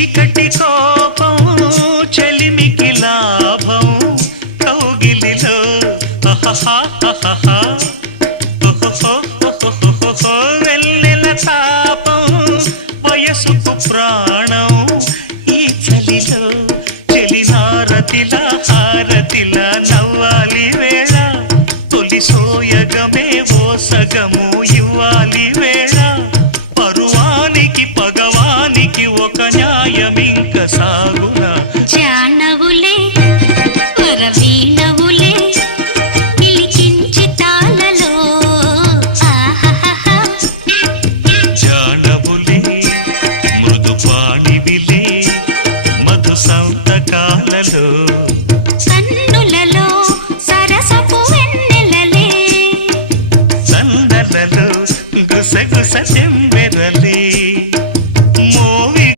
చీకటి కోపం చెలిమికి లాభం కౌగిలిలో వెన్నెల తాపం వయసుకు ప్రాణం ఈ చలిలో చెలినారతిలా హారతిలా నవ్వాలి వేళ తొలి సోయగమే ఓ సగము ఇవ్వాలి వేళ పరువానికి పగవానికి ఒక న్యాయమింక సాగు